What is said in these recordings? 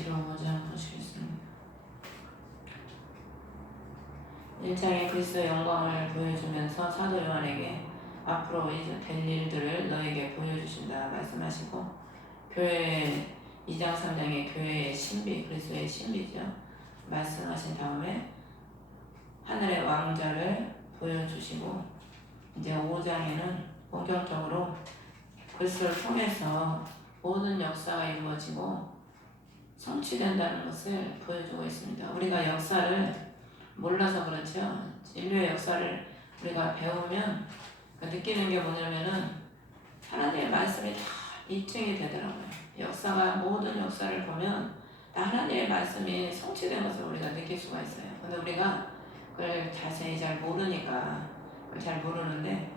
뒤로 5장 보시겠습니다. 1장에 그리스도의 영광을 보여주면서 사도 요한에게 앞으로 이제 될 일들을 너에게 보여주신다 말씀하시고, 교회 2장 3장에 교회의 신비, 그리스도의 신비죠, 말씀하신 다음에 하늘의 왕자를 보여주시고, 이제 5장에는 본격적으로 그리스도를 통해서 모든 역사가 이루어지고 성취된다는 것을 보여주고 있습니다. 우리가 역사를 몰라서 그렇죠. 인류의 역사를 우리가 배우면 느끼는 게 뭐냐면은 하나님의 말씀이 다 입증이 되더라고요. 역사가, 모든 역사를 보면 다 하나님의 말씀이 성취된 것을 우리가 느낄 수가 있어요. 근데 우리가 그걸 자세히 잘 모르니까, 그걸 잘 모르는데,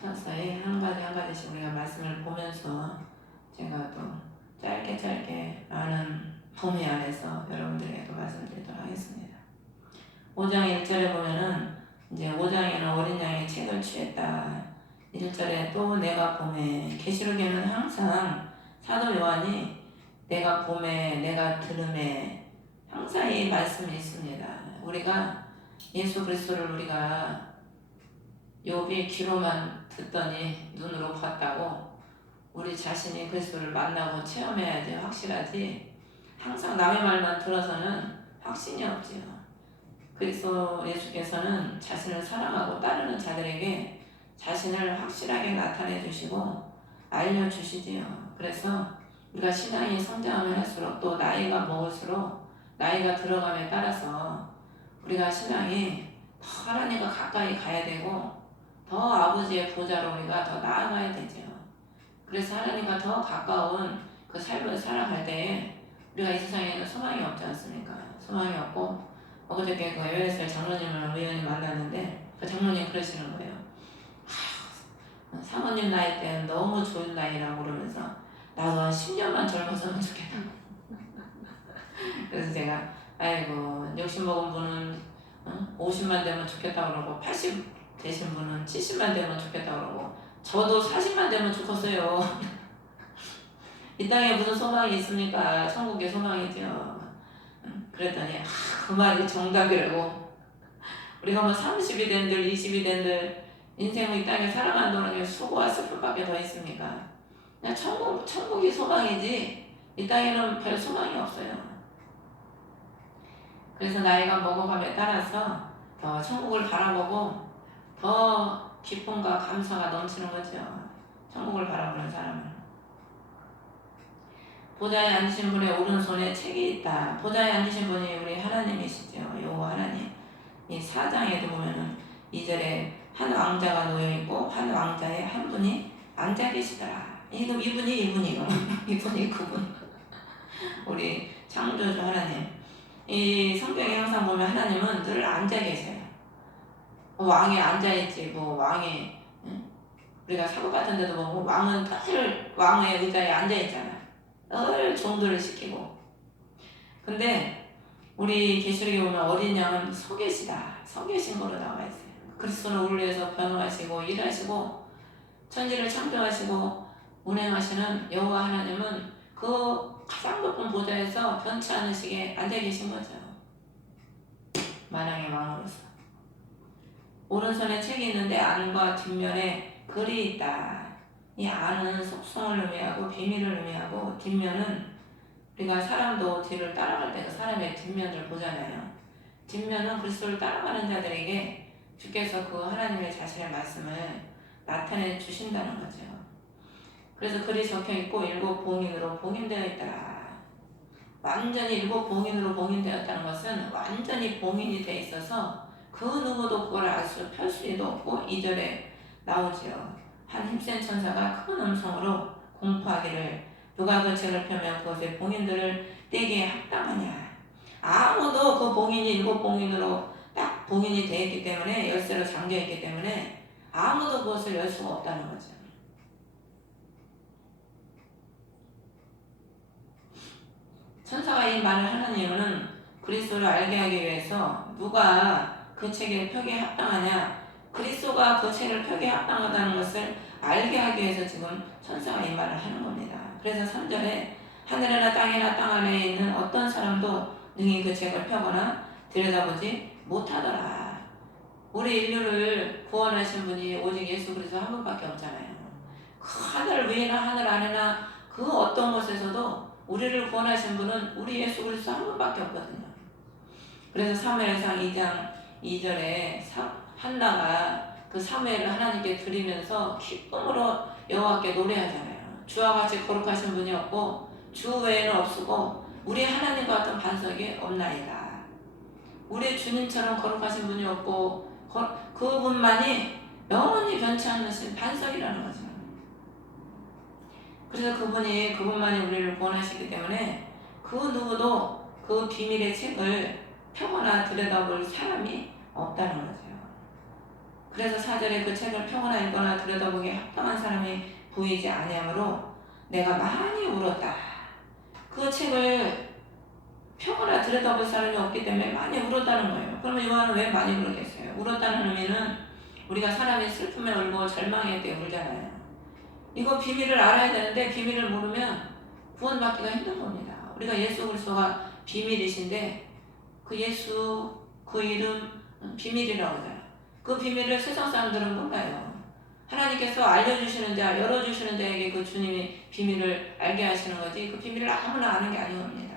서서히 한 가지 한 가지씩 우리가 말씀을 보면서 제가 또 짧게 많은 범위 안에서 여러분들에게도 말씀드리도록 하겠습니다. 5장 1절에 보면은, 이제 5장에는 어린 양의 책을 취했다. 1절에 또 내가 봄에, 계시록에는 항상 사도 요한이 내가 봄에, 내가 들음에, 항상 이 말씀이 있습니다. 우리가 예수 그리스도를 우리가 욥이 귀로만 듣더니 눈으로 봤다고 우리 자신이 그리스도를 만나고 체험해야지 확실하지, 항상 남의 말만 들어서는 확신이 없지요. 그리스도 예수께서는 자신을 사랑하고 따르는 자들에게 자신을 확실하게 나타내 주시고 알려주시지요. 그래서 우리가 신앙이 성장하면 할수록, 또 나이가 먹을수록, 나이가 들어감에 따라서 우리가 신앙이 더 하나님과 가까이 가야 되고 더 아버지의 보좌로 우리가 더 나아가야 되죠. 그래서 하나님과 더 가까운 그 삶을 살아갈 때에 우리가 이 세상에는 소망이 없지 않습니까? 소망이 없고, 엊그저께 그 에베레스트 장로님을 우연히 만났는데 그 장로님 그러시는 거예요. 사모님 나이 때는 너무 좋은 나이라고 그러면서 나도 한 10년만 젊었으면 좋겠다. 그래서 제가 아이고, 60 먹은 분은 50만 되면 좋겠다 그러고, 80 되신 분은 70만 되면 좋겠다 그러고, 저도 40만 되면 좋겠어요. 이 땅에 무슨 소망이 있습니까? 천국의 소망이죠. 그랬더니 그 말이 정답이라고. 우리가 뭐 30이 된들 20이 된들 인생을 이 땅에 살아간다는 게 수고와 슬픔밖에 더 있습니까? 그냥 천국이 소망이지 이 땅에는 별 소망이 없어요. 그래서 나이가 먹어감에 따라서 더 천국을 바라보고 더 기쁨과 감사가 넘치는 거죠. 천국을 바라보는 사람은. 보좌에 앉으신 분의 오른손에 책이 있다. 보좌에 앉으신 분이 우리 하나님이시죠. 여호와 하나님. 이 4장에도 보면은 2절에 한 왕자가 놓여있고 한 왕자에 한 분이 앉아 계시더라. 이분이요. 이분이 그분. 우리 창조주 하나님. 이 성경에 항상 보면 하나님은 늘 앉아 계세요. 왕이 앉아있지, 뭐 왕이, 우리가 사고 같은 데도 보고 왕은 늘 왕의 의자에 앉아있잖아. 늘 종들을 시키고. 근데 우리 계시록에 보면 어린 양은 서 계시다, 서 계신 거로 나와 있어요. 그리스도는 우리를 위해서 변호하시고 일하시고 천지를 창조하시고 운행하시는 여호와 하나님은 그 가장 높은 보좌에서 변치 않으시게 앉아 계신 거죠. 만왕의 왕으로서. 오른손에 책이 있는데 안과 뒷면에 글이 있다. 이 안은 속성을 의미하고 비밀을 의미하고, 뒷면은 우리가 사람도 뒤를 따라갈 때 그 사람의 뒷면을 보잖아요. 뒷면은 그리스도를 따라가는 자들에게 주께서 그 하나님의 자신의 말씀을 나타내 주신다는 거죠. 그래서 글이 적혀있고 7 봉인으로 봉인되어 있더라. 완전히 7 봉인으로 봉인되었다는 것은 완전히 봉인이 되어 있어서 그 누구도 그걸 펼 수도 없고, 2절에 나오지요. 한 힘센 천사가 큰 음성으로 공포하기를 누가 그 책을 펴면 그것의 봉인들을 떼기에 합당하냐. 아무도 그 봉인이 7 봉인으로 딱 봉인이 되어 있기 때문에, 열쇠로 잠겨 있기 때문에 아무도 그것을 열 수가 없다는 거죠. 천사가 이 말을 하는 이유는 그리스도를 알게 하기 위해서, 누가 그 책을 펴기에 합당하냐, 그리스도가 그 책을 펴기에 합당하다는 것을 알게 하기 위해서 지금 천사가 이 말을 하는 겁니다. 그래서 3절에 하늘이나 땅이나 땅 안에 있는 어떤 사람도 능히 그 책을 펴거나 들여다보지 못하더라. 우리 인류를 구원하신 분이 오직 예수 그리스도 한 분밖에 없잖아요. 그 하늘 위나 하늘 안에나 그 어떤 곳에서도 우리를 구원하신 분은 우리 예수 그리스도 한 분밖에 없거든요. 그래서 사무엘상 2장 2절에 한나가 그 사무엘을 하나님께 드리면서 기쁨으로 여호와께 노래하잖아요. 주와 같이 거룩하신 분이 없고 주 외에는 없으고 우리 하나님과 같은 반석이 없나이다. 우리 주님처럼 거룩하신 분이 없고 그분만이 영원히 변치 않는 반석이라는 거죠. 그래서 그분만이 우리를 구원하시기 때문에 그 누구도 그 비밀의 책을 펴거나 들여다볼 사람이 없다는 거죠. 그래서 4절에 그 책을 펴거나 읽거나 들여다보기에 합당한 사람이 보이지 아니하므로 내가 많이 울었다. 그 책을 펴거나 들여다볼 사람이 없기 때문에 많이 울었다는 거예요. 그러면 요한은 왜 많이 울었겠어요? 울었다는 의미는 우리가 사람이 슬픔에 울고 절망에 때 울잖아요. 이거 비밀을 알아야 되는데 비밀을 모르면 구원받기가 힘든 겁니다. 우리가 예수 그리스도가 비밀이신데 그 예수 그 이름 비밀이라고 하잖아요. 그 비밀을 세상 사람들은 몰라요. 하나님께서 알려주시는 자, 열어주시는 자에게 그 주님이 비밀을 알게 하시는 거지 그 비밀을 아무나 아는 게 아닌 겁니다.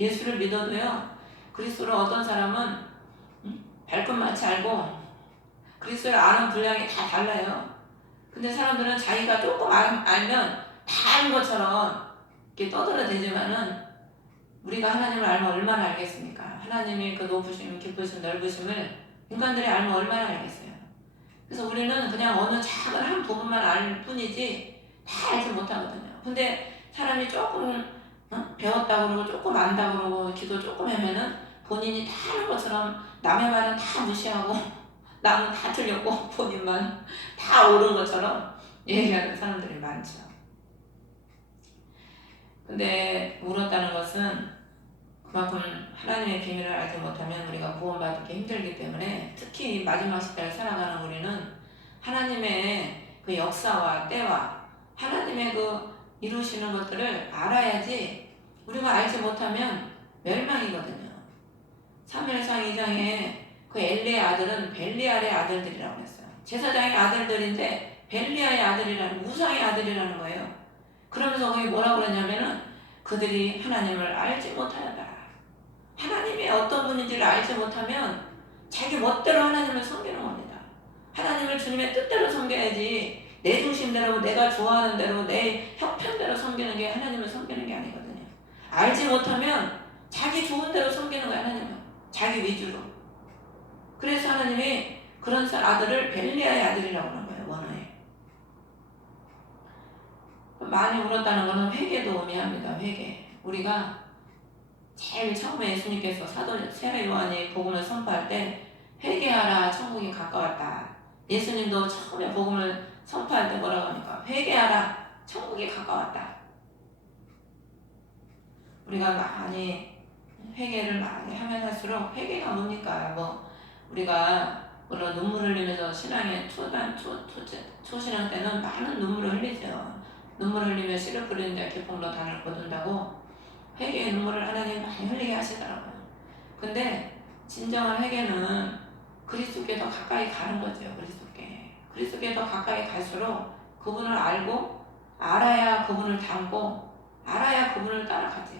예수를 믿어도요. 그리스도를 어떤 사람은 발끝마치 알고 그리스도를 아는 분량이 다 달라요. 근데 사람들은 자기가 조금 알면 다 아는 것처럼 이렇게 떠들어대지만은 우리가 하나님을 알면 얼마나 알겠습니까? 하나님의 그 높으심, 깊으심, 넓으심을 인간들이 알면 얼마나 알겠어요. 그래서 우리는 그냥 어느 작은 한 부분만 알 뿐이지 다 알지 못하거든요. 근데 사람이 조금 배웠다 그러고 조금 안다 그러고 기도 조금 하면은 본인이 다 아는 것처럼 남의 말은 다 무시하고 남은 다 틀렸고 본인만 다 옳은 것처럼 얘기하는 사람들이 많죠. 근데 울었다는 것은 그만큼 하나님의 비밀을 알지 못하면 우리가 구원받기 힘들기 때문에 특히 마지막 시대를 살아가는 우리는 하나님의 그 역사와 때와 하나님의 그 이루시는 것들을 알아야지 우리가 알지 못하면 멸망이거든요. 사무엘상 2장에 그 엘리의 아들은 벨리알의 아들들이라고 했어요. 제사장의 아들들인데 벨리알의 아들이라는 우상의 아들이라는 거예요. 그러면서 거기 뭐라고 그러냐면은 그들이 하나님을 알지 못하였다. 하나님이 어떤 분인지를 알지 못하면 자기 멋대로 하나님을 섬기는 겁니다. 하나님을 주님의 뜻대로 섬겨야지 내 중심대로 내가 좋아하는 대로 내 형편대로 섬기는 게 하나님을 섬기는 게 아니거든요. 알지 못하면 자기 좋은 대로 섬기는 거예요. 하나님은 자기 위주로. 그래서 하나님이 그런 아들을 벨리아의 아들이라고 하는 거예요. 원어에. 많이 울었다는 것은 회개도 의미합니다. 회개. 우리가 제일 처음에 예수님께서 사도 세례 요한이 복음을 선포할 때 회개하라 천국이 가까웠다. 예수님도 처음에 복음을 선포할 때 뭐라고 합니까? 회개하라 천국이 가까웠다. 우리가 많이 회개를 많이 하면 할수록 회개가 뭡니까? 우리가 물론 눈물 흘리면서 신앙의 초신앙 때는 많은 눈물을 흘리죠. 눈물 흘리며 씨를 뿌리는 자 기쁨으로 단을 거둔다고 회개의 눈물을 하나님 많이 흘리게 하시더라고요. 근데 진정한 회개는 그리스도께 더 가까이 가는 거죠. 그리스도께 더 가까이 갈수록 그분을 알고 알아야 그분을 닮고 알아야 그분을 따라가죠.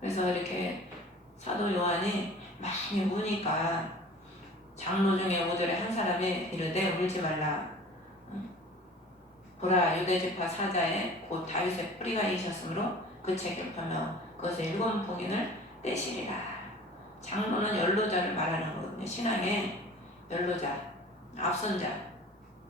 그래서 이렇게 사도 요한이 많이 우니까 장로 중에 5절에 한 사람이 이르되 울지 말라. 보라 유대지파 사자에 곧 다윗의 뿌리가 있었으므로 그 책을 펴며 그것의 7 봉인을 떼시리라. 장로는 연로자를 말하는 거거든요. 신앙의 연로자, 앞선자.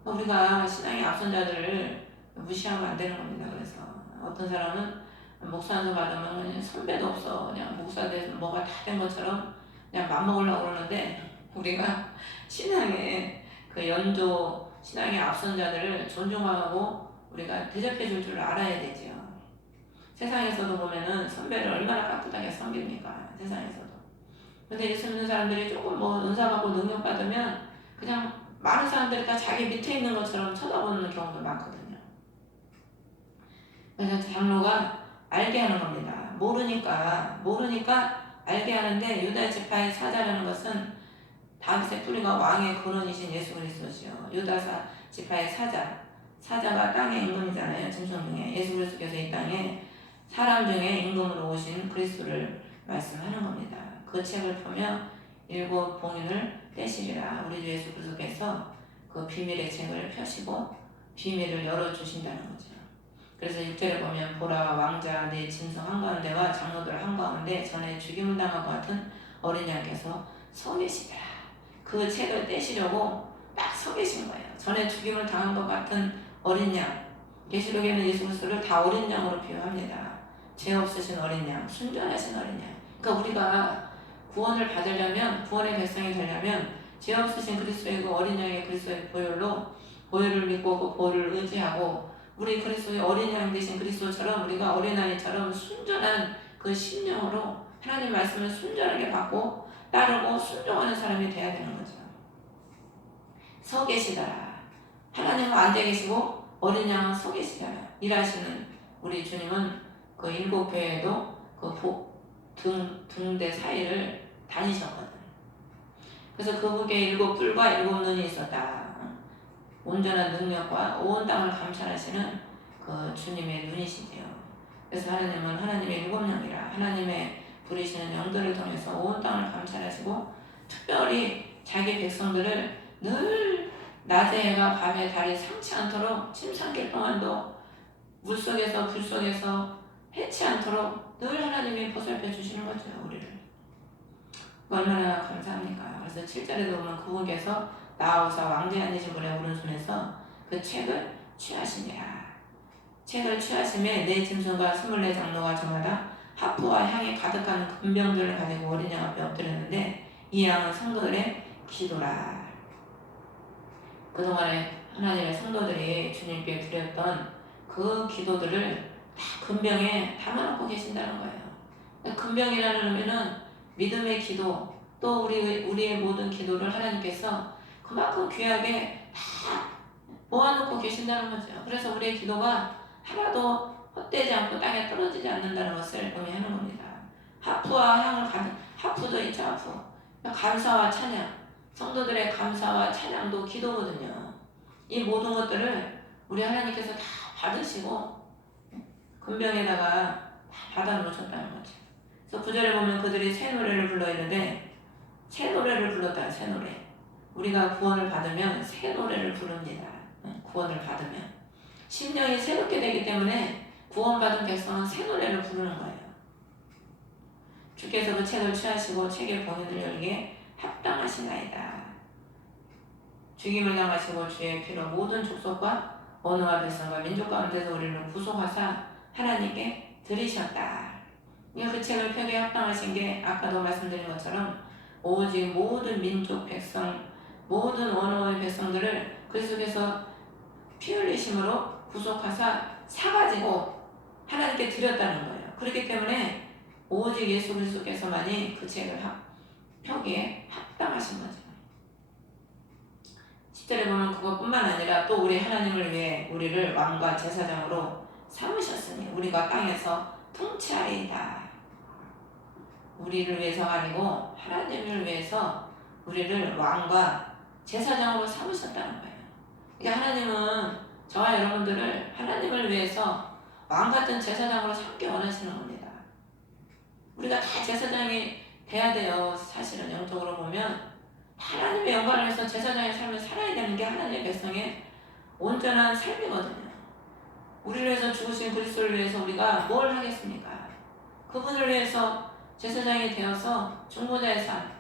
우리가 신앙의 앞선자들을 무시하면 안 되는 겁니다. 그래서 어떤 사람은 목사 안수 받으면 그냥 선배도 없어. 그냥 목사 돼서 뭐가 다 된 것처럼 그냥 맘먹으려고 그러는데 우리가 신앙의 그 연조, 신앙의 앞선자들을 존중하고 우리가 대접해 줄 줄 알아야 되죠. 세상에서도 보면은 선배를 얼마나 깍듯하게 섬깁니까? 세상에서도. 근데 예수 믿는 사람들이 조금 은사 받고 능력 받으면 그냥 많은 사람들이 다 자기 밑에 있는 것처럼 쳐다보는 경우도 많거든요. 그래서 장로가 알게 하는 겁니다. 모르니까 알게 하는데 유다 지파의 사자라는 것은 다윗의 뿌리가 왕의 근원이신 예수 그리스도시요. 유다 지파의 사자가 땅의 임금이잖아요. 짐승 중에 예수 그리스도께서 이 땅에 사람 중에 임금으로 오신 그리스도를 말씀하는 겁니다. 그 책을 펴면 일곱 봉인을 떼시리라. 우리 주 예수 그리스도께서 그 비밀의 책을 펴시고 비밀을 열어주신다는 거죠. 그래서 6절에 보면 보라 왕자 내 짐승 한가운데와 장로들 한가운데 전에 죽임을 당한 것 같은 어린 양께서 서 계시더라. 그 책을 떼시려고 딱 서 계신 거예요. 전에 죽임을 당한 것 같은 어린 양. 계시록에는 예수 그리스도를 다 어린 양으로 비유합니다. 죄 없으신 어린 양, 순전하신 어린 양. 그러니까 우리가 구원을 받으려면, 구원의 백성이 되려면 죄 없으신 그리스도의 그 어린 양의 그리스도의 보혈을 믿고 그 보혈을 의지하고 우리 그리스도의 어린 양 되신 그리스도처럼 우리가 어린아이처럼 순전한 그 심령으로 하나님 말씀을 순전하게 받고 따르고 순종하는 사람이 돼야 되는 거죠. 서 계시더라. 하나님은 앉아 계시고 어린 양은 서 계시더라. 일하시는 우리 주님은 그 일곱 교회에도 그 등대 사이를 다니셨거든. 그래서 그분께 일곱 뿔과 일곱 눈이 있었다. 온전한 능력과 온 땅을 감찰하시는 그 주님의 눈이시지요. 그래서 하나님은 하나님의 일곱 영이라 하나님의 부리시는 영들을 통해서 온 땅을 감찰하시고 특별히 자기 백성들을 늘 낮에 해가 밤에 달이 상치 않도록 침상길 동안도 물속에서 불속에서 해치 않도록 늘 하나님이 보살펴 주시는 거죠. 우리를. 얼마나 감사합니까. 그래서 7절에도 보면 그분께서 나아오사 왕제 앉으신 분의 오른손에서 그 책을 취하시니라. 책을 취하심에 네 짐승과 24 장로가 저마다 하프와 향이 가득한 금병들을 가지고 어린 양 앞에 엎드렸는데 이 양은 성도들의 기도라. 그동안에 하나님의 성도들이 주님께 드렸던 그 기도들을 다 금병에 담아놓고 계신다는 거예요. 금병이라는 의미는 믿음의 기도, 또 우리의 모든 기도를 하나님께서 그만큼 귀하게 다 모아놓고 계신다는 거죠. 그래서 우리의 기도가 하나도 헛되지 않고 땅에 떨어지지 않는다는 것을 의미하는 겁니다. 하프와 향을 하프도 있죠. 하프. 감사와 찬양, 성도들의 감사와 찬양도 기도거든요. 이 모든 것들을 우리 하나님께서 다 받으시고 금병에다가 다 받아 놓으셨다는 거죠. 그래서 9절에 보면 그들이 새 노래를 불러 있는데 새 노래를 불렀다. 새 노래. 우리가 구원을 받으면 새 노래를 부릅니다. 구원을 받으면 심령이 새롭게 되기 때문에 구원받은 백성은 새 노래를 부르는 거예요. 주께서 그 책을 취하시고 책의 봉인을 열기에 합당하시나이다. 죽임을 당하시고 주의 피로 모든 족속과 언어와 백성과 민족 가운데서 우리를 구속하사 하나님께 드리셨다. 그 책을 펴기에 합당하신 게 아까도 말씀드린 것처럼 오직 모든 민족 백성, 모든 언어의 백성들을 그리스도께서 피 흘리심으로 구속하사 사가지고 하나님께 드렸다는 거예요. 그렇기 때문에 오직 예수 그리스도께서만이 그 책을 펴기에 합당하신 거죠. 10절에 보면 그것뿐만 아니라 또 우리 하나님을 위해 우리를 왕과 제사장으로 삼으셨으니 우리가 땅에서 통치하리이다. 우리를 위해서가 아니고 하나님을 위해서 우리를 왕과 제사장으로 삼으셨다는 거예요. 그러니까 하나님은 저와 여러분들을 하나님을 위해서 왕같은 제사장으로 삼기 원하시는 겁니다. 우리가 다 제사장이 돼야 돼요. 사실은 영적으로 보면 하나님의 영광을 위해서 제사장의 삶을 살아야 되는 게 하나님의 백성의 온전한 삶이거든요. 우리를 위해서 죽으신 그리스도를 위해서 우리가 뭘 하겠습니까? 그분을 위해서 제사장이 되어서 중보자의 삶,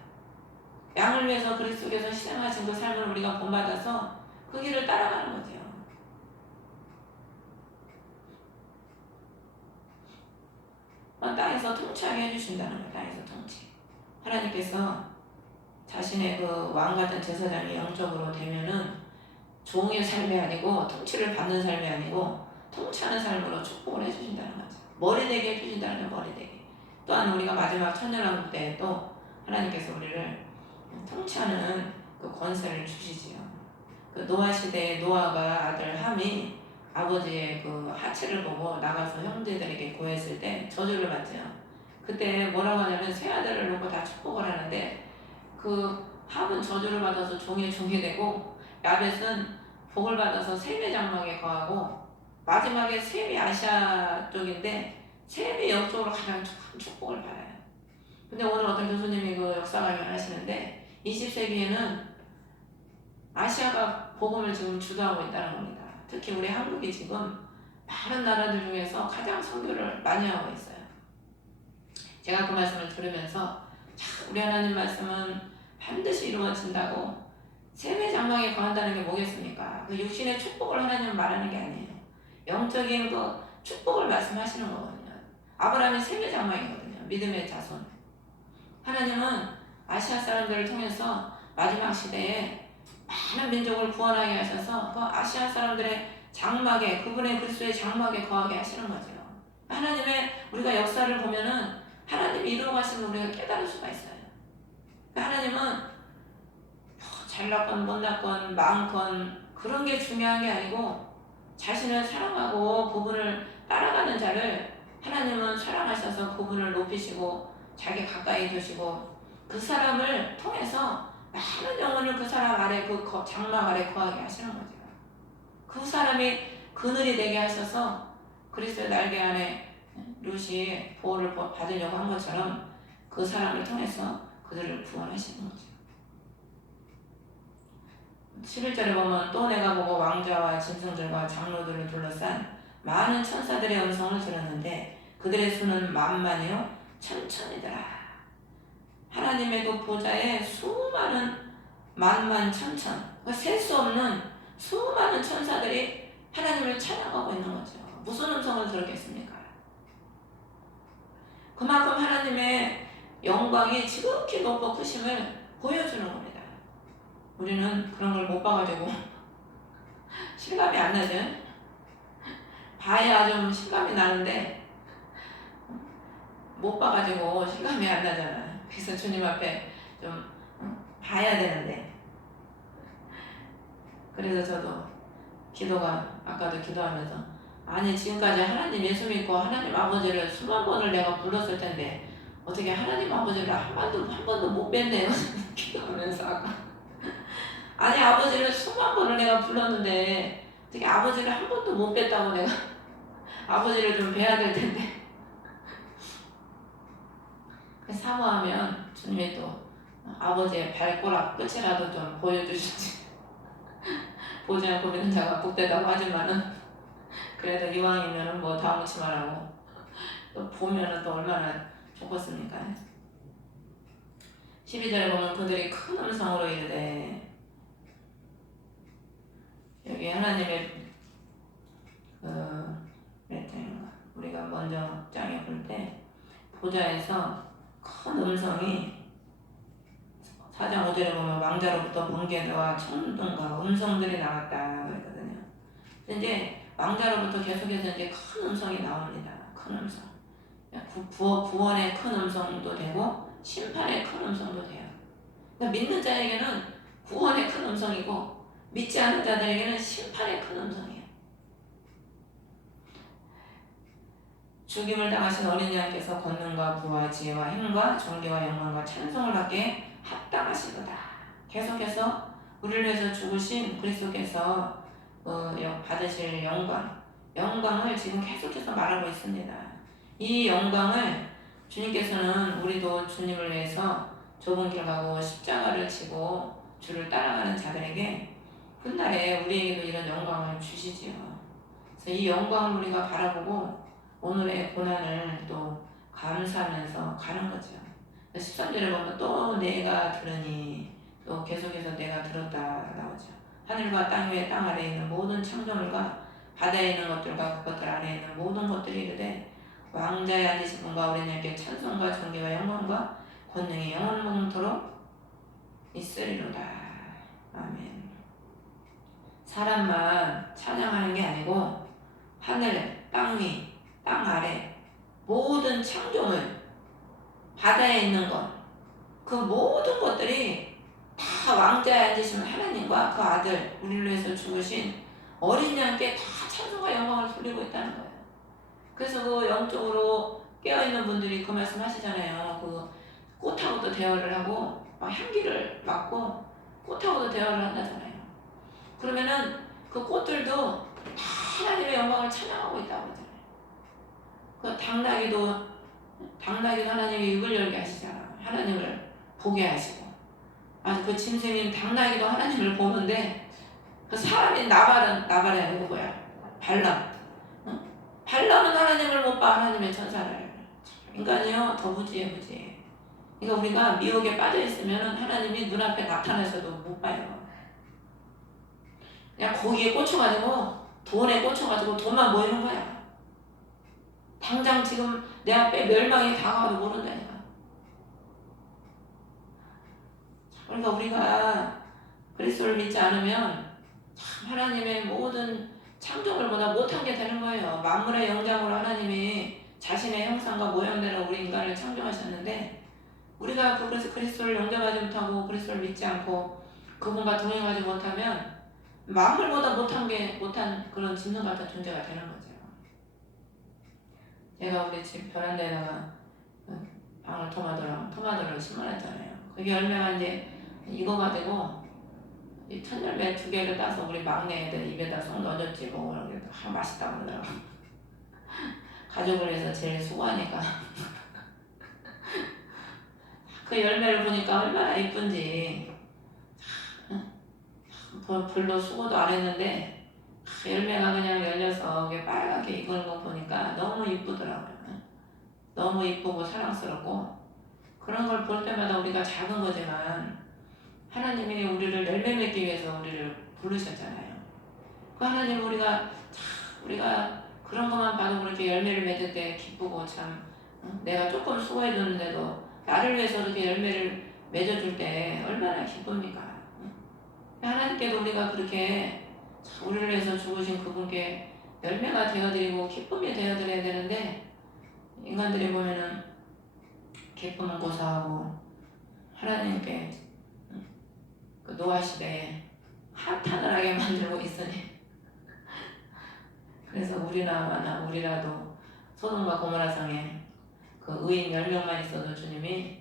양을 위해서 그리스도께서 희생하신 그 삶을 우리가 본받아서 그 길을 따라가는 거죠. 땅에서 통치하게 해주신다는 거예요. 땅에서 통치. 하나님께서 자신의 그 왕같은 제사장이 영적으로 되면은 종의 삶이 아니고 통치를 받는 삶이 아니고 통치하는 삶으로 축복을 해주신다는 거죠. 머리 되게 해주신다는 거예요. 머리 되게. 또한 우리가 마지막 천년왕국 때 또 하나님께서 우리를 통치하는 그 권세를 주시지요. 그 노아 시대에 노아가 아들 함이 아버지의 그 하체를 보고 나가서 형제들에게 고했을 때 저주를 받죠. 그때 뭐라고 하냐면 세 아들을 놓고 다 축복을 하는데 그 함은 저주를 받아서 종의 종이 되고 야벳은 복을 받아서 셈의 장막에 거하고 마지막에 셈이 아시아 쪽인데 셈이 영적으로 가장 큰 축복을 받아요. 근데 오늘 어떤 교수님이 그 역사 강연을 하시는데 20세기에는 아시아가 복음을 지금 주도하고 있다는 겁니다. 특히 우리 한국이 지금 많은 나라들 중에서 가장 선교를 많이 하고 있어요. 제가 그 말씀을 들으면서 참 우리 하나님 말씀은 반드시 이루어진다고 셈의 장막에 거한다는 게 뭐겠습니까? 그 육신의 축복을 하나님은 말하는 게 아니에요. 영적인 그 축복을 말씀하시는 거거든요. 아브라함이 셈의 장막이거든요. 믿음의 자손. 하나님은 아시아 사람들을 통해서 마지막 시대에 많은 민족을 구원하게 하셔서 그 아시아 사람들의 장막에 그분의 그리스도의 장막에 거하게 하시는 거죠. 하나님의 우리가 역사를 보면은 하나님이 이루어가시는 우리가 깨달을 수가 있어요. 하나님은 잘났건 못났건 많건 그런 게 중요한 게 아니고 자신을 사랑하고 그분을 따라가는 자를 하나님은 사랑하셔서 그분을 높이시고 자기 가까이 두시고 그 사람을 통해서 많은 영혼을 그 사람 아래 그 장막 아래 거하게 하시는 거죠. 그 사람이 그늘이 되게 하셔서 그리스도의 날개 안에 룻이 보호를 받으려고 한 것처럼 그 사람을 통해서 그들을 구원하시는 거죠. 11절에 보면 또 내가 보고 왕자와 짐승들과 장로들을 둘러싼 많은 천사들의 음성을 들었는데 그들의 수는 만만이요 천천이더라. 하나님의 그 보좌에 수많은 만만 천천, 셀 수 없는 수많은 천사들이 하나님을 찬양하고 있는 거죠. 무슨 음성을 들었겠습니까? 그만큼 하나님의 영광이 지극히 높고 크심을 보여주는 겁니다. 우리는 그런 걸 못 봐가지고 실감이 안 나죠? 봐야 좀 실감이 나는데 못 봐가지고 실감이 안 나잖아. 그래서 주님 앞에 좀 봐야 되는데 그래서 저도 기도가 아까도 기도하면서 아니 지금까지 하나님 예수 믿고 하나님 아버지를 수만 번을 내가 불렀을 텐데 어떻게 하나님 아버지를 한 번도 못 뵀네요. 기도하면서 아까 아니 아버지를 수만 번을 내가 불렀는데 어떻게 아버지를 한 번도 못 뵀다고 내가 아버지를 좀 뵈야 될 텐데 사모하면 주님이 또 아버지의 발꼬락 끝이라도 좀 보여주시지. 보지 않고 믿는 자가 복되다고 하지만은 그래도 이왕이면은 뭐 다무치 말하고 또 보면은 또 얼마나 좋겠습니까? 12절에 보면 그들이 큰 음성으로 이르되 여기 하나님의 우리가 먼저 장에 볼 때 보좌에서 큰 음성이 4장 5절에 보면 왕자로부터 번개와 천둥과 음성들이 나왔다 그랬거든요. 이제 왕자로부터 계속해서 이제 큰 음성이 나옵니다. 큰 음성. 구원의 큰 음성도 되고 심판의 큰 음성도 돼요. 그러니까 믿는 자에게는 구원의 큰 음성이고 믿지 않는 자들에게는 심판의 큰 음성이에요. 죽임을 당하신 어린 양께서 권능과 부와 지혜와 힘과 존귀와 영광과 찬송을 받게 합당하시도다. 계속해서 우리를 위해서 죽으신 그리스도께서 받으실 영광을 지금 계속해서 말하고 있습니다. 이 영광을 주님께서는 우리도 주님을 위해서 좁은 길 가고 십자가를 지고 주를 따라가는 자들에게 훗날에 우리에게도 이런 영광을 주시지요. 그래서 이 영광을 우리가 바라보고 오늘의 고난을 또 감사하면서 가는 거죠. 13절에 보면 또 내가 들으니 또 계속해서 내가 들었다 나오죠. 하늘과 땅 위에 땅 아래에 있는 모든 창조물과 바다에 있는 것들과 그것들 안에 있는 모든 것들이 이르되 왕자에 앉으신 분과 우리 하나님께 찬송과 존귀와 영광과 권능이 영원토록 있으리로다. 아멘. 사람만 찬양하는 게 아니고 하늘, 땅 위, 땅 아래 모든 창조물 바다에 있는 것 그 모든 것들이 다 왕자에 앉으신 하나님과 그 아들 우리를 위해서 죽으신 어린 양께 다 찬송과 영광을 돌리고 있다는 거예요. 그래서 그 영적으로 깨어있는 분들이 그 말씀 하시잖아요. 그 꽃하고도 대화를 하고 막 향기를 맡고 꽃하고도 대화를 한다잖아요. 그러면은 그 꽃들도 다 하나님의 영광을 찬양하고 있다고 그러잖아요. 그 당나귀도 하나님이 입을 열게 하시잖아. 하나님을 보게 하시고. 아주 그 짐승인 당나귀도 하나님을 보는데 그 사람인 나발이 아니고 뭐야? 발람. 응? 발람은 하나님을 못 봐. 하나님의 천사를. 인간이요 더 무지해. 그러니까 우리가 미혹에 빠져 있으면 하나님이 눈앞에 나타나서도 못 봐요. 그냥 거기에 꽂혀가지고 돈에 꽂혀가지고 돈만 모이는 거야. 당장 지금 내 앞에 멸망이 다가와도 모른다니까. 그러니까 우리가 그리스도를 믿지 않으면 참 하나님의 모든 창조를 보다 못한 게 되는 거예요. 만물의 영장으로 하나님이 자신의 형상과 모양대로 우리 인간을 창조하셨는데 우리가 그래서 그리스도를 영접하지 못하고 그리스도를 믿지 않고 그분과 동행하지 못하면 만물보다 못한 그런 짐승 같은 존재가 되는 거죠. 제가 우리 집 베란다에다가 방울 토마토를 심어놨잖아요. 그 열매가 이제 익어가지고 이 천열매 2개를 따서 우리 막내 애들 입에다 쏙 넣어줬지 뭐 맛있다고 그러더라고. 가족을 위해서 제일 수고하니까 그 열매를 보니까 얼마나 이쁜지 별로 수고도 안 했는데 열매가 그냥 열려서 빨갛게 익은 거 보니까 너무 이쁘더라고요. 너무 이쁘고 사랑스럽고 그런 걸 볼 때마다 우리가 작은 거지만 하나님이 우리를 열매 맺기 위해서 우리를 부르셨잖아요. 그 하나님 우리가 그런 것만 봐도 그렇게 열매를 맺을 때 기쁘고 참 내가 조금 수고해줬는데도 나를 위해서 이렇게 열매를 맺어줄 때 얼마나 기쁩니까? 하나님께도 우리가 그렇게 우리를 위해서 죽으신 그분께 열매가 되어드리고 기쁨이 되어드려야 되는데 인간들이 보면은 기쁨은 고사하고 하나님께 그 노아 시대에 한탄을 하게 만들고 있으니 그래서 우리라도 소돔과 고모라 성에 그 의인 10명만 있어도 주님이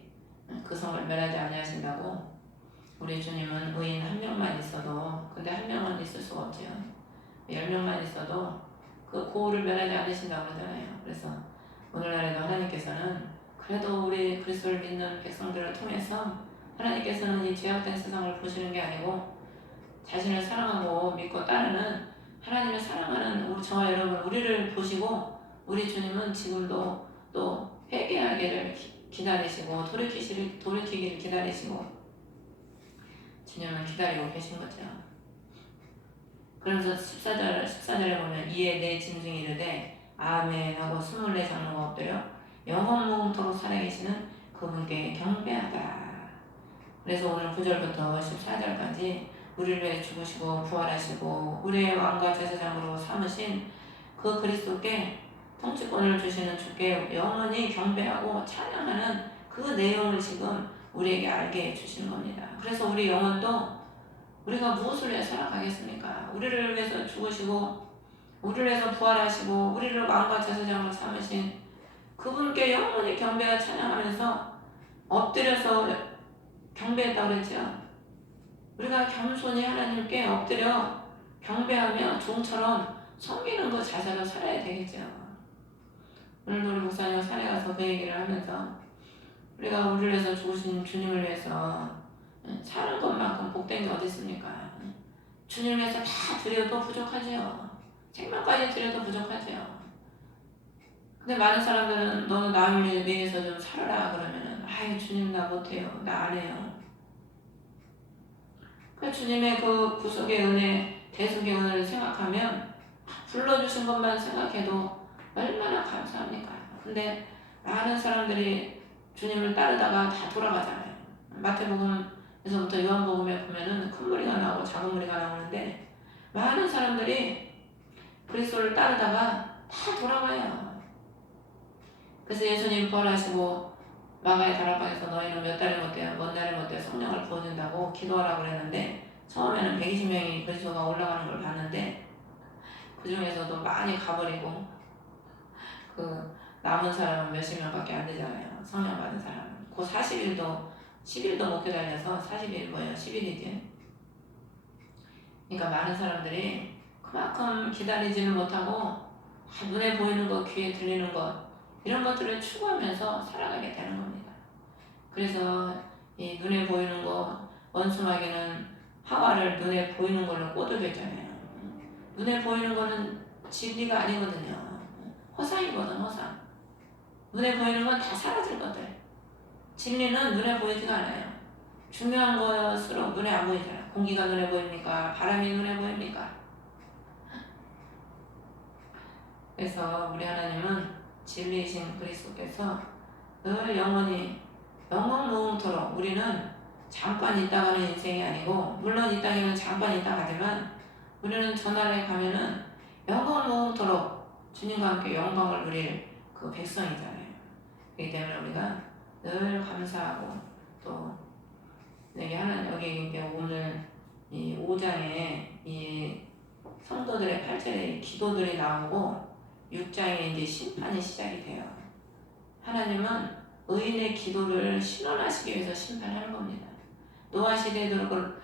그 성을 멸하지 아니하신다고. 우리 주님은 의인 1명만 있어도 근데 1명은 있을 수가 없죠. 10명만 있어도 그 고울을 멸하지 않으신다고 그러잖아요. 그래서 오늘날에도 하나님께서는 그래도 우리 그리스도를 믿는 백성들을 통해서 하나님께서는 이 죄악된 세상을 보시는 게 아니고 자신을 사랑하고 믿고 따르는 하나님을 사랑하는 저와 여러분 우리를 보시고 우리 주님은 지금도 또 회개하기를 기다리시고 돌이키기를 기다리시고 주님은 기다리고 계신 거죠. 그러면서 14절에 보면 이에 내 짐승이 이르되 아멘 하고 24장로가 엎드려 영원무궁토록 살아계시는 그분께 경배하다. 그래서 오늘 9절부터 14절까지 우리를 위해 죽으시고 부활하시고 우리의 왕과 제사장으로 삼으신 그 그리스도께 통치권을 주시는 주께 영원히 경배하고 찬양하는 그 내용을 지금 우리에게 알게 해주시는 겁니다. 그래서 우리 영혼도 우리가 무엇을 위해 살아가겠습니까? 우리를 위해서 죽으시고 우리를 위해서 부활하시고 우리를 왕과 제사장으로 삼으신 그분께 영원히 경배와 찬양하면서 엎드려서 경배했다고 그랬죠. 우리가 겸손히 하나님께 엎드려 경배하며 종처럼 섬기는 그 자세로 살아야 되겠죠. 오늘도 우리 목사님 산에 가서 그 얘기를 하면서 우리가 우리를 위해서 죽으신 주님을 위해서 사는 것만큼 복된 게 어디 있습니까? 주님을 위해서 다 드려도 부족하지요. 생명까지 드려도 부족하지요. 근데 많은 사람들은 너는 나를 위해서 좀 살아라 그러면은 아유 주님 나 못해요. 나 안 해요. 그 주님의 그 구속의 은혜, 대속의 은혜를 생각하면 불러주신 것만 생각해도 얼마나 감사합니까? 근데 많은 사람들이 주님을 따르다가 다 돌아가잖아요. 마태복음에서부터 요한복음에 보면은 큰 무리가 나오고 작은 무리가 나오는데 많은 사람들이 그리스도를 따르다가 다 돌아가요. 그래서 예수님 부활하시고 마가의 다락방에서 너희는 몇 달이 못돼요 먼 날이 못돼요 성령을 부어준다고 기도하라고 그랬는데 처음에는 120명이 그리스도가 올라가는 걸 봤는데 그 중에서도 많이 가버리고 그 남은 사람은 몇십 명밖에 안 되잖아요. 성령 받은 사람은. 그 40일도 10일도 못 기다려서 40일 뭐예요? 10일이지. 그러니까 많은 사람들이 그만큼 기다리지는 못하고 눈에 보이는 것, 귀에 들리는 것 이런 것들을 추구하면서 살아가게 되는 겁니다. 그래서 이 눈에 보이는 것, 원수마귀는 하와를 눈에 보이는 걸로 꼬드겼잖아요. 눈에 보이는 거는 진리가 아니거든요. 허상이거든, 허상. 눈에 보이는 건 다 사라질 것들. 진리는 눈에 보이지가 않아요. 중요한 것으로 눈에 안 보이잖아요. 공기가 눈에 보입니까? 바람이 눈에 보입니까? 그래서 우리 하나님은 진리이신 그리스도께서 늘 영원히 영원무궁토록 우리는 잠깐 있다가는 인생이 아니고 물론 이 땅에는 잠깐 있다 가지만 우리는 저 나라에 가면은 영원무궁토록 주님과 함께 영광을 누릴 그 백성이잖아요. 그렇기 때문에 우리가 늘 감사하고 또 여기 이제 오늘 이 5장에 이 성도들의 8절에 기도들이 나오고 6장에 이제 심판이 시작이 돼요. 하나님은 의인의 기도를 신원하시기 위해서 심판하는 겁니다. 노아 시대도 그렇고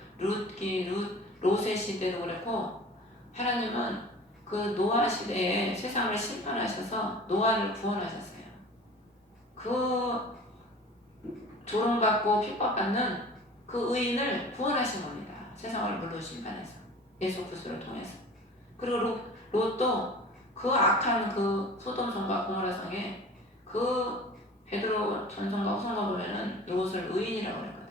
롯의 시대도 그렇고 하나님은 그 노아 시대에 세상을 심판하셔서 노아를 구원하셨어요. 그 조롱받고 핍박받는 그 의인을 구원하신 겁니다. 세상을 물로 심판해서 예수 그리스도를 통해서. 그리고 롯도 그 악한 그 소돔성과 고모라 성에 그 베드로 전성과 후성과 보면은 롯을 의인이라고 그랬거든.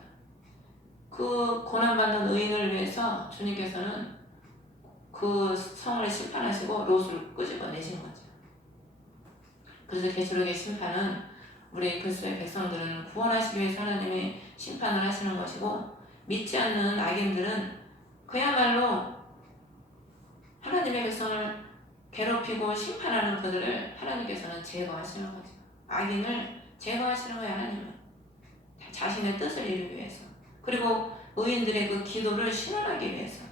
그 고난받는 의인을 위해서 주님께서는 그 성을 심판하시고 롯을 끄집어내신 거죠. 그래서 계시록의 심판은 우리 그리스도의 백성들은 구원하시기 위해서 하나님이 심판을 하시는 것이고 믿지 않는 악인들은 그야말로 하나님의 백성을 괴롭히고 심판하는 그들을 하나님께서는 제거하시는 거죠. 악인을 제거하시는 거예요. 하나님은 자신의 뜻을 이루기 위해서 그리고 의인들의 그 기도를 실현하기 위해서.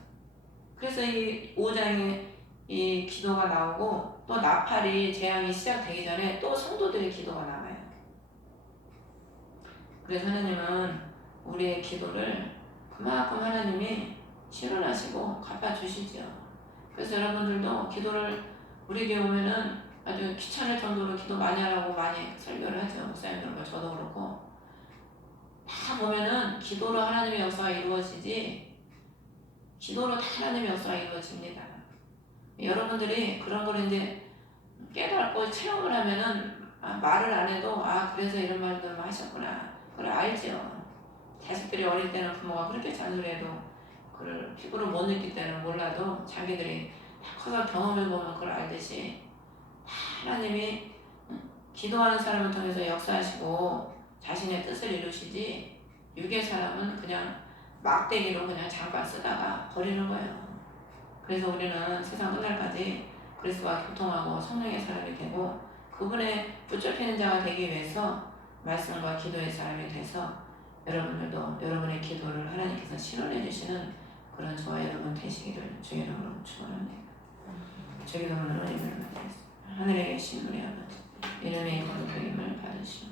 그래서 이 5장에 이 기도가 나오고 또 나팔이 재앙이 시작되기 전에 또 성도들의 기도가 남아요. 그래서 하나님은 우리의 기도를 그만큼 하나님이 실현하시고 갚아주시죠. 그래서 여러분들도 기도를 우리 교회 오면은 아주 귀찮을 정도로 기도 많이 하라고 많이 설교를 하죠. 목사님들과 저도 그렇고 다 보면은 기도로 하나님의 역사가 이루어지지 기도로 다 하나님의 역사가 이루어집니다. 여러분들이 그런 걸 이제 깨닫고 체험을 하면은 말을 안 해도 그래서 이런 말들을 하셨구나 그걸 알죠. 자식들이 어릴 때는 부모가 그렇게 잔소리해도 그걸 피부로 못 느낄 때는 몰라도 자기들이 다 커서 경험해보면 그걸 알듯이 하나님이 기도하는 사람을 통해서 역사하시고 자신의 뜻을 이루시지 육의 사람은 그냥 막대기로 그냥 잠깐 쓰다가 버리는 거예요. 그래서 우리는 세상 끝날까지 그리스도와 교통하고 성령의 사람이 되고 그분의 붙잡히는 자가 되기 위해서 말씀과 기도의 사람이 돼서 여러분들도 여러분의 기도를 하나님께서 실현해 주시는 그런 저와 여러분 되시기를 주의 이름으로 축원합니다. 주의 이름으로 은혜를 받으겠습니다. 하늘에 계신 우리 아버지 이름의 거룩함을 받으시오.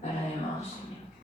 나라의 마옵시며